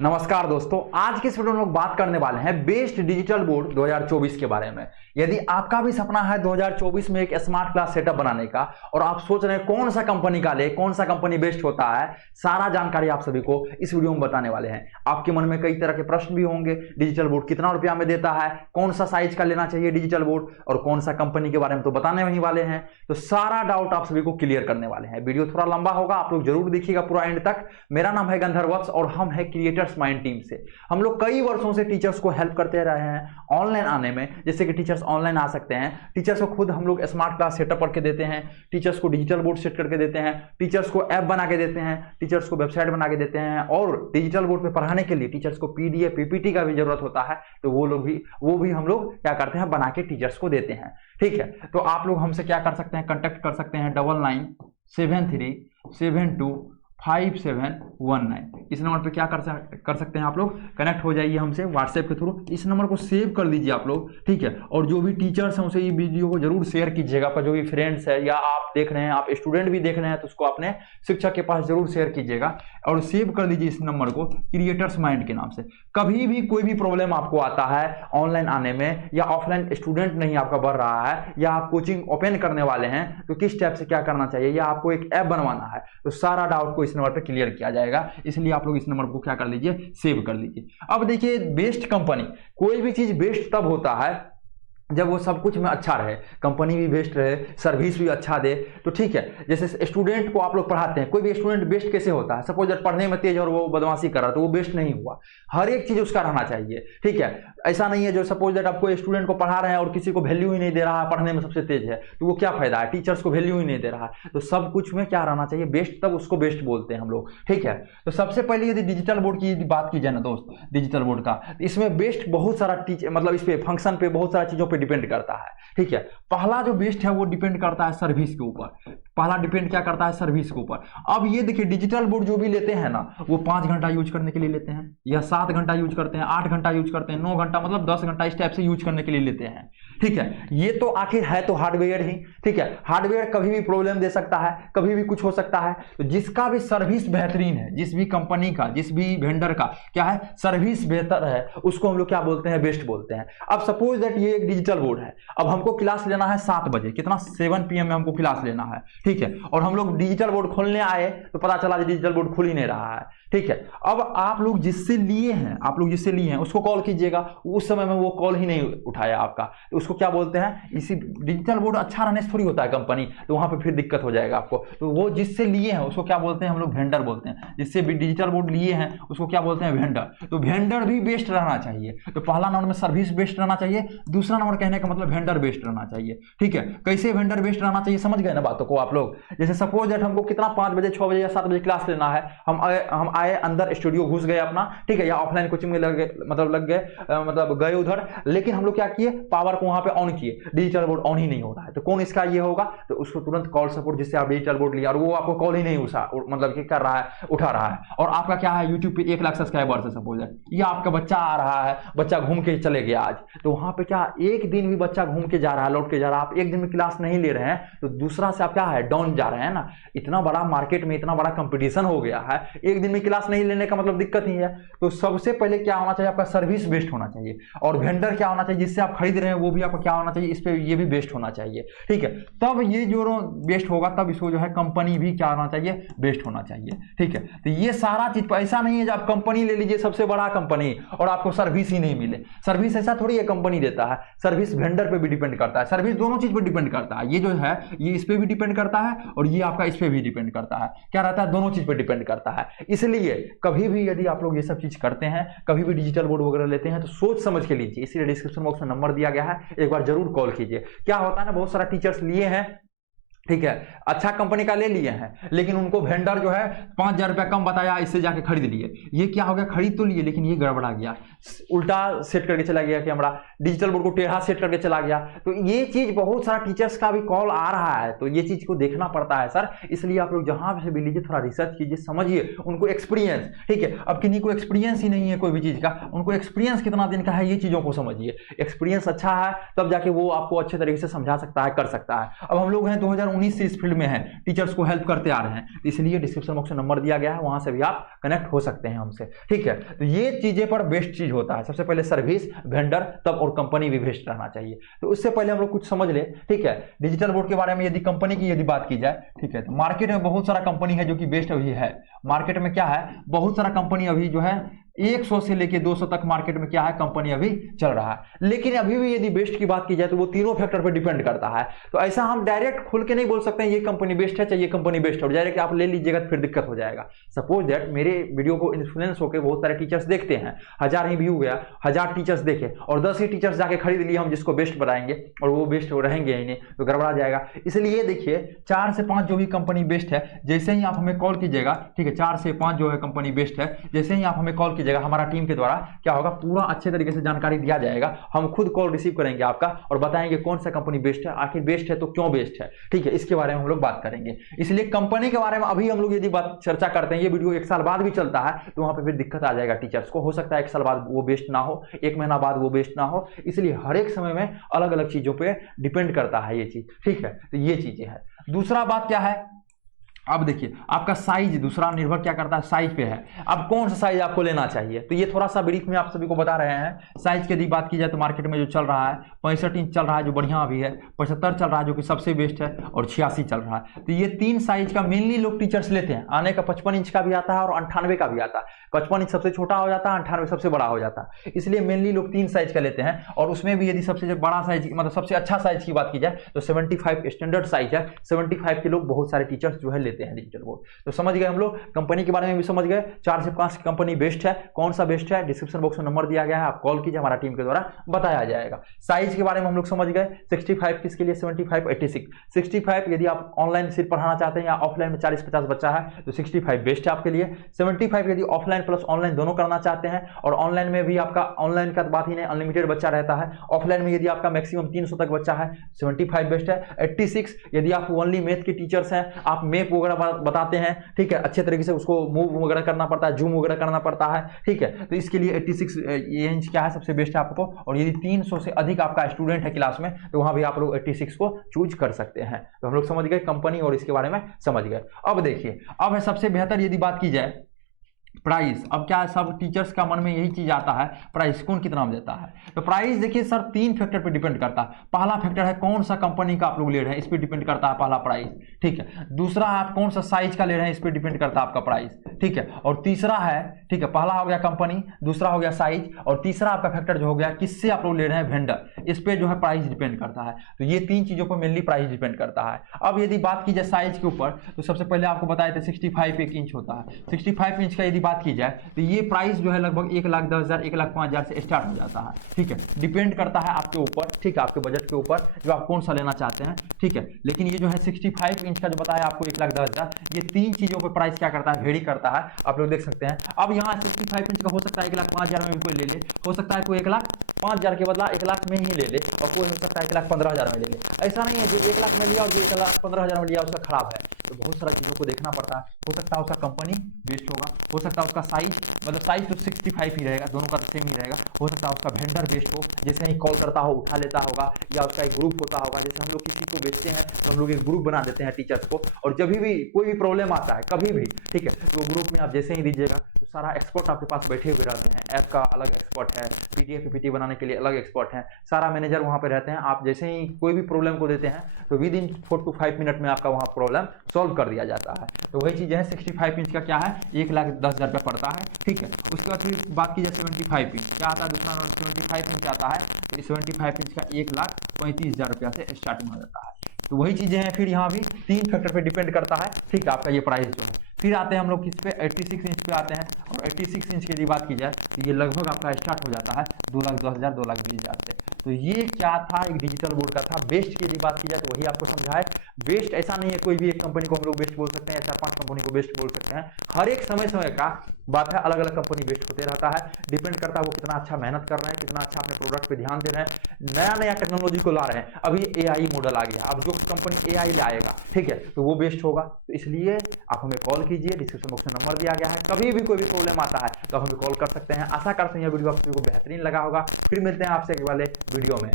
नमस्कार दोस्तों, आज की इस वीडियो में लोग बात करने वाले हैं बेस्ट डिजिटल बोर्ड 2024 के बारे में। यदि आपका भी सपना है 2024 में एक स्मार्ट क्लास सेटअप बनाने का और आप सोच रहे हैं कौन सा कंपनी का ले, कौन सा कंपनी बेस्ट होता है, सारा जानकारी आप सभी को इस वीडियो में बताने वाले हैं। आपके मन में कई तरह के प्रश्न भी होंगे, डिजिटल बोर्ड कितना रुपया में देता है, कौन सा साइज का लेना चाहिए डिजिटल बोर्ड और कौन सा कंपनी के बारे में तो बताने वही वाले हैं। तो सारा डाउट आप सभी को क्लियर करने वाले हैं। वीडियो थोड़ा लंबा होगा, आप लोग जरूर देखिएगा पूरा एंड तक। मेरा नाम है गंधर्व वत्स और हम है क्रिएटर्स माइंड टीम से। हम लोग कई वर्षों से टीचर्स को हेल्प करते रहे हैं ऑनलाइन आने में, जैसे कि टीचर्स ऑनलाइन आ सकते हैं। टीचर्स को खुद हम लोग स्मार्ट क्लास सेटअप करके देते हैं, टीचर्स को डिजिटल बोर्ड सेट करके देते हैं, टीचर्स को ऐप बना के देते हैं, टीचर्स को वेबसाइट बना के देते हैं। और डिजिटल बोर्ड पे पढ़ाने के लिए टीचर्स को पीडीएफ पीपीटी का भी जरूरत होता है, तो वो भी हम लोग क्या करते हैं, बना के टीचर्स को देते हैं। ठीक है, तो आप लोग हमसे क्या कर सकते हैं, कांटेक्ट कर सकते हैं 9973725719। इस नंबर पे क्या कर सकते हैं आप लोग, कनेक्ट हो जाइए हमसे व्हाट्सएप के थ्रू। इस नंबर को सेव कर लीजिए आप लोग, ठीक है। और जो भी टीचर्स हैं उसे ये वीडियो को जरूर शेयर कीजिएगा। आपका जो भी फ्रेंड्स है या आप देख रहे हैं, आप स्टूडेंट भी देख रहे हैं, तो उसको अपने शिक्षक के पास जरूर शेयर कीजिएगा। और सेव कर लीजिए इस नंबर को क्रिएटर्स माइंड के नाम से। कभी भी कोई भी प्रॉब्लम आपको आता है ऑनलाइन आने में, या ऑफलाइन स्टूडेंट नहीं आपका बढ़ रहा है, या आप कोचिंग ओपन करने वाले हैं, तो किस टाइप से क्या करना चाहिए, या आपको एक ऐप बनवाना है, तो सारा डाउट को इस नंबर पर क्लियर किया जाएगा। इसलिए आप लोग इस नंबर को क्या कर लीजिए, सेव कर लीजिए। अब देखिए, बेस्ट कंपनी, कोई भी चीज बेस्ट तब होता है जब वो सब कुछ में अच्छा रहे, कंपनी भी बेस्ट रहे, सर्विस भी अच्छा दे, तो ठीक है। जैसे स्टूडेंट को आप लोग पढ़ाते हैं, कोई भी स्टूडेंट बेस्ट कैसे होता है, सपोज दैट पढ़ने में तेज और वो बदमाशी कर रहा है, तो वो बेस्ट नहीं हुआ। हर एक चीज उसका रहना चाहिए, ठीक है। ऐसा नहीं है जो सपोज दैट आपको स्टूडेंट को पढ़ा रहे हैं और किसी को वैल्यू ही नहीं दे रहा है, पढ़ने में सबसे तेज है, तो वो क्या फायदा है, टीचर्स को वैल्यू ही नहीं दे रहा है। तो सब कुछ में क्या रहना चाहिए, बेस्ट, तब उसको बेस्ट बोलते हैं हम लोग, ठीक है। तो सबसे पहले यदि डिजिटल बोर्ड की बात की जाए ना दोस्त, डिजिटल बोर्ड का, इसमें बेस्ट बहुत सारा मतलब इस पे फंक्शन पे बहुत सारी चीजों पे डिपेंड करता है, ठीक है। पहला जो बेस्ट है वो डिपेंड करता है सर्विस के ऊपर। पहला डिपेंड क्या करता है, सर्विस के ऊपर। अब ये देखिए, डिजिटल बोर्ड जो भी लेते हैं ना, वो 5 घंटा यूज करने के लिए लेते हैं, या 7 घंटा यूज करते हैं, 8 घंटा यूज करते हैं, 9 घंटा, मतलब 10 घंटा इस टाइप से यूज करने के लिए लेते हैं, ठीक है। ये तो आखिर है तो हार्डवेयर ही, ठीक है। हार्डवेयर कभी भी प्रॉब्लम दे सकता है, कभी भी कुछ हो सकता है। तो जिसका भी सर्विस बेहतरीन है, जिस भी कंपनी का, जिस भी वेंडर का क्या है, सर्विस बेहतर है, उसको हम लोग क्या बोलते हैं, बेस्ट बोलते हैं। अब सपोज दैट ये एक डिजिटल बोर्ड है, अब हमको क्लास लेना है 7 बजे, कितना, 7 PM में हमको क्लास लेना है, ठीक है। और हम लोग डिजिटल बोर्ड खोलने आए तो पता चला डिजिटल बोर्ड खुल ही नहीं रहा है, ठीक है। अब आप लोग जिससे लिए हैं उसको कॉल कीजिएगा, उस समय में वो कॉल ही नहीं उठाया आपका, तो उसको क्या बोलते हैं, इसी डिजिटल बोर्ड अच्छा रहने से थोड़ी होता है कंपनी, तो वहां पे फिर दिक्कत हो जाएगा आपको। तो वो जिससे लिए हैं उसको क्या बोलते हैं, हम लोग वेंडर बोलते हैं। जिससे भी डिजिटल बोर्ड लिए हैं उसको क्या बोलते हैं, वेंडर। तो वेंडर भी बेस्ट रहना चाहिए। तो पहला नंबर में सर्विस बेस्ट रहना चाहिए, दूसरा नंबर कहने का मतलब वेंडर बेस्ट रहना चाहिए, ठीक है। कैसे वेंडर बेस्ट रहना चाहिए, समझ गए ना बातों को आप लोग। जैसे सपोज दैट हमको कितना 5 बजे, 6 बजे या 7 बजे क्लास लेना है, हम आए अंदर स्टूडियो घुस गए अपना, ठीक है, या ऑफलाइन कोचिंग में लग गए उधर, लेकिन हम लोग क्या किए, पावर को वहां पे ऑन किए, डिजिटल बोर्ड ऑन ही नहीं हो रहा है। तो कौन इसका ये होगा, तो उसको तुरंत कॉल सपोर्ट, जिससे आप डिजिटल बोर्ड लिया और वो आपको कॉल ही नहीं मतलब कि कर रहा है, उठा रहा है। और आपका क्या है, यूट्यूब पे 1 लाख सब्सक्राइबर्स है सपोज है, या आपका बच्चा आ रहा है, बच्चा घूम के चले गया आज, तो वहां पे क्या, एक दिन भी बच्चा घूम के जा रहा है, लौट के जा रहा है, आप एक दिन में क्लास नहीं ले रहे हैं, तो दूसरा से आप क्या है, डाउन जा रहे हैं ना। इतना बड़ा मार्केट में इतना बड़ा कंपटीशन हो गया है, एक दिन में क्लास नहीं लेने का मतलब दिक्कत ही है। तो सबसे पहले क्या होना चाहिए, आपका सर्विस बेस्ट होना चाहिए। और वेंडर क्या होना चाहिए, जिससे आप खरीद रहे हैं वो भी आपका क्या होना चाहिए, इस पे ये भी बेस्ट होना चाहिए, ठीक है। तब ये जो बेस्ट होगा, तब इसको जो है कंपनी भी क्या होना चाहिए, बेस्ट होना चाहिए, ठीक है। तो ये सारा चीज, ऐसा नहीं है जब आप कंपनी ले लीजिए सबसे बड़ा कंपनी और आपको सर्विस ही नहीं मिले। सर्विस ऐसा थोड़ी है कंपनी देता है, सर्विस वेंडर पे भी डिपेंड करता है, सर्विस दोनों चीज पे डिपेंड करता है। ये जो है ये इस पे भी डिपेंड करता है और ये आपका इस पे भी डिपेंड करता है, क्या रहता है, दोनों चीज पे डिपेंड करता है। इसलिए कभी भी यदि आप लोग ये सब चीज करते हैं, कभी भी डिजिटल बोर्ड वगैरह लेते हैं, तो सोच समझ के लीजिए। इसीलिए डिस्क्रिप्शन बॉक्स में नंबर दिया गया है, एक बार जरूर कॉल कीजिए। क्या होता है ना, बहुत सारा टीचर्स लिए हैं, ठीक है, अच्छा कंपनी का ले लिए हैं, लेकिन उनको वेंडर जो है 5,000 रुपया कम बताया, इससे जाके खरीद लिए। ये क्या हो गया, खरीद तो लिए लेकिन ये गड़बड़ा गया, उल्टा सेट करके चला गया कैमरा, डिजिटल बोर्ड को टेढ़ा सेट करके चला गया। तो ये चीज बहुत सारा टीचर्स का भी कॉल आ रहा है, तो ये चीज को देखना पड़ता है सर। इसलिए आप लोग जहां से भी लीजिए थोड़ा रिसर्च कीजिए, समझिए, उनको एक्सपीरियंस, ठीक है। अब किन्हीं को एक्सपीरियंस ही नहीं है कोई भी चीज का, उनको एक्सपीरियंस कितना दिन का है, ये चीजों को समझिए। एक्सपीरियंस अच्छा है तब जाके वो आपको अच्छे तरीके से समझा सकता है, कर सकता है। अब हम लोग हैं 2019 2019 से इस फील्ड में है, टीचर्स को हेल्प करते आ रहे हैं, इसलिए डिस्क्रिप्शन बॉक्स में नंबर दिया गया है, वहां से भी आप कनेक्ट हो सकते हैं हमसे, ठीक है। तो ये चीजें पर बेस्ट चीज होता है, सबसे पहले सर्विस, वेंडर, तब और कंपनी भी बेस्ट रहना चाहिए। तो उससे पहले हम लोग कुछ समझ ले, ठीक है। डिजिटल बोर्ड के बारे में यदि कंपनी की यदि बात की जाए, ठीक है, तो मार्केट में बहुत सारा कंपनी है जो कि बेस्ट अभी है। मार्केट में क्या है, बहुत सारा कंपनी अभी जो है 100 से लेके 200 तक मार्केट में क्या है कंपनी अभी चल रहा है। लेकिन अभी भी यदि बेस्ट की बात की जाए तो वो तीनों फैक्टर पर डिपेंड करता है। तो ऐसा हम डायरेक्ट खुल के नहीं बोल सकते हैं ये कंपनी बेस्ट है चाहे ये कंपनी बेस्ट है, और डायरेक्ट आप ले लीजिएगा तो फिर दिक्कत हो जाएगा। सपोज दैट मेरे वीडियो को इन्फ्लुएंस होकर बहुत सारे टीचर्स देखते हैं, 1000 ही व्यू गया, 1000 टीचर्स देखे और 10 ही टीचर्स जाके खरीद लिए हम जिसको बेस्ट बताएंगे और वो बेस्ट रहेंगे ही नहीं, तो गड़बड़ा जाएगा। इसलिए देखिए 4 से 5 जो भी कंपनी बेस्ट है, जैसे ही आप हमें कॉल कीजिएगा, ठीक है, 4 से 5 जो है कंपनी बेस्ट है, जैसे ही आप हमें कॉल कीजिएगा हमारा टीम के द्वारा क्या होगा पूरा अच्छे तरीके से जानकारी दिया जाएगा। हम खुद कॉल रिसीव करेंगे आपका और बताएंगे कौन सा कंपनी बेस्ट है, आखिर बेस्ट है तो क्यों बेस्ट है, ठीक है, इसके बारे में हम लोग बात करेंगे। इसलिए कंपनी के बारे में अभी हम लोग यदि बात चर्चा करते हैं, ये वीडियो 1 साल बाद भी चलता है तो वहां पे फिर दिक्कत आ जाएगा टीचर्स को, हो सकता है 1 साल बाद वो बेस्ट ना हो, 1 महीना बाद वो बेस्ट ना हो, इसलिए हर एक समय में अलग अलग चीजों पे डिपेंड करता है ये चीज, ठीक है। तो ये चीजें है। दूसरा बात क्या है, अब देखिए आपका साइज दूसरा निर्भर क्या करता है, साइज पे है। अब कौन सा साइज आपको लेना चाहिए, तो ये थोड़ा सा ब्रीफ में आप सभी को बता रहे हैं। साइज की यदि बात की जाए तो मार्केट में जो चल रहा है 65 इंच चल रहा है जो बढ़िया अभी है, 75 चल रहा है जो कि सबसे बेस्ट है, और 86 चल रहा है। तो ये 3 साइज का मेनली लोग टीचर्स लेते हैं। आने का 55 इंच का भी आता है और 98 का भी आता है। 55 इंच सबसे छोटा हो जाता है, 98 सबसे बड़ा हो जाता है, इसलिए मेनली लोग 3 साइज का लेते हैं। और उसमें भी यदि सबसे बड़ा साइज मतलब सबसे अच्छा साइज की बात की जाए तो 75 स्टैंडर्ड साइज है, 75 के लोग बहुत सारे टीचर्स जो है लेते हैं डिजिटल बोर्ड। तो समझ गए हम लोग, कंपनी के बारे में भी समझ गए, 4 से 5 कंपनी बेस्ट है, कौन सा बेस्ट है डिस्क्रिप्शन बॉक्स में नंबर दिया गया है, आप कॉल कीजिए, हमारा टीम के द्वारा बताया जाएगा। साइज के बारे में हम लोग समझ गए, 65 किसके लिए, 75 86 65 यदि आप ऑनलाइन सिर्फ पढ़ाना चाहते हैं या ऑफलाइन में 40-50 बच्चा है तो 65 बेस्ट है आपके लिए। 75 यदि ऑफलाइन प्लस ऑनलाइन दोनों करना चाहते हैं, और ऑनलाइन में भी आपका ऑनलाइन का बात ही नहीं अनलिमिटेड बच्चा रहता है, ऑफलाइन में यदि आपका मैक्सिमम 300 तक बच्चा है 75 बेस्ट है। 86 यदि आप ओनली मैथ के टीचर्स हैं, आप मैप वगैरह बताते हैं, ठीक है, अच्छे तरीके से उसको मूव वगैरह करना पड़ता है, जूम वगैरह करना पड़ता है, ठीक है, तो इसके लिए 86 ये इंच क्या है सबसे बेस्ट है आपको। और यदि 300 से अधिक आपका स्टूडेंट है क्लास में तो वहां भी आप लोग 86 को चूज कर सकते हैं। तो हम लोग समझ गए कंपनी और इसके बारे में समझ गए। अब देखिए अब है सबसे बेहतर यदि बात की जाए प्राइस। अब क्या है, सब टीचर्स का मन में यही चीज आता है प्राइस कौन कितना में देता है। तो प्राइस देखिए सर 3 फैक्टर पे डिपेंड करता है। पहला फैक्टर है कौन सा कंपनी का आप लोग ले रहे हैं, इस पे डिपेंड करता है पहला प्राइस, ठीक है। दूसरा आप कौन सा साइज का ले रहे हैं, इस पे डिपेंड करता है आपका प्राइस, ठीक है। और तीसरा है, ठीक है, पहला हो गया कंपनी, दूसरा हो गया साइज, और तीसरा आपका फैक्टर जो हो गया किससे आप लोग ले रहे हैं, वेंडर, इस पे जो है प्राइस डिपेंड करता है। तो ये 3 चीजों पर मेनली प्राइस डिपेंड करता है। अब यदि बात की जाए साइज के ऊपर तो सबसे पहले आपको बताए थे 65 1 इंच होता है। 65 इंच का यदि बात की जाए तो ये प्राइस जो है लगभग 1,10,000 1,05,000 से स्टार्ट हो जाता है, ठीक है। डिपेंड करता है आपके ऊपर, ठीक है, आपके बजट के ऊपर जो आप कौन सा लेना चाहते हैं, ठीक है। लेकिन ये जो है 65 इंच का जो बताया आपको 1,10,000, ये 3 चीजों पे प्राइस क्या करता है, वेरी करता है, आप लोग देख सकते हैं। अब यहाँ 65 इंच का हो सकता है 1,05,000 में भी कोई ले ले, हो सकता है कोई 1,05,000 के बदला 1,00,000 में ही ले ले, और कोई हो सकता है 1,15,000 में ले ले। ऐसा नहीं है जो 1,00,000 में लिया और जो 1,15,000 में लिया उसका खराब है। तो बहुत सारा चीजों को देखना पड़ता है। हो सकता है उसका कंपनी बेस्ट होगा, हो सकता है उसका साइज मतलब साइज तो 65 ही रहेगा, दोनों का सेम ही रहेगा। हो सकता है उसका वेंडर बेस्ट हो, जैसे ही कॉल करता हो उठा लेता होगा, या उसका एक ग्रुप होता होगा। जैसे हम लोग किसी को बेचते हैं तो हम लोग एक ग्रुप बना देते हैं टीचर्स को, और जब भी कोई भी प्रॉब्लम आता है कभी भी, ठीक है, तो ग्रुप में आप जैसे ही दीजिएगा तो सारा एक्सपर्ट आपके पास बैठे हुए रहते हैं। ऐप का अलग एक्सपर्ट है, पीडीएफ पीपीटी बनाने के लिए अलग एक्सपर्ट है, सारा मैनेजर वहां पे रहते हैं। आप जैसे ही कोई भी प्रॉब्लम को देते हैं तो विद इन 4 to 5 मिनट में आपका वहां प्रॉब्लम सॉल्व कर दिया जाता है। तो वही चीज़ है, 65 इंच का क्या है 1,10,000 रुपये पड़ता है, ठीक है। उसके बाद फिर बात की जाए 75 इंच क्या आता है, दूसरा 75 इंच आता है, तो 75 इंच का 1,35,000 रुपया से स्टार्टिंग हो जाता है। तो वही चीजें हैं, फिर यहाँ भी 3 फैक्टर पे डिपेंड करता है, ठीक है, आपका ये प्राइस जो है। फिर आते हैं हम लोग किस पे, 86 इंच पे आते हैं, और 86 इंच की यदि बात की जाए तो ये लगभग आपका स्टार्ट हो जाता है 2,10,000 2,20,000 से। तो ये क्या था, एक डिजिटल बोर्ड का था। बेस्ट की यदि बात की जाए तो वही आपको समझाए। बेस्ट ऐसा नहीं है कोई भी एक कंपनी को हम लोग बेस्ट बोल सकते हैं, 4-5 कंपनी को बेस्ट बोल सकते हैं। हर एक समय समय का बात है, अलग अलग कंपनी बेस्ट होते रहता है, डिपेंड करता है वो कितना अच्छा मेहनत कर रहे हैं, कितना अच्छा अपने प्रोडक्ट पे ध्यान दे रहे हैं, नया नया टेक्नोलॉजी को ला रहे हैं। अभी AI मॉडल आ गया, अब जो कंपनी AI लाएगा, ठीक है, तो वो बेस्ट होगा। तो इसलिए आप हमें कॉल कीजिए, डिस्क्रिप्शन बॉक्स में नंबर दिया गया है। कभी भी कोई भी प्रॉब्लम आता है तो हमें कॉल कर सकते हैं। आशा करते हैं यह वीडियो आप सभी को बेहतरीन लगा होगा। फिर मिलते हैं आपसे अगले वाले वीडियो में।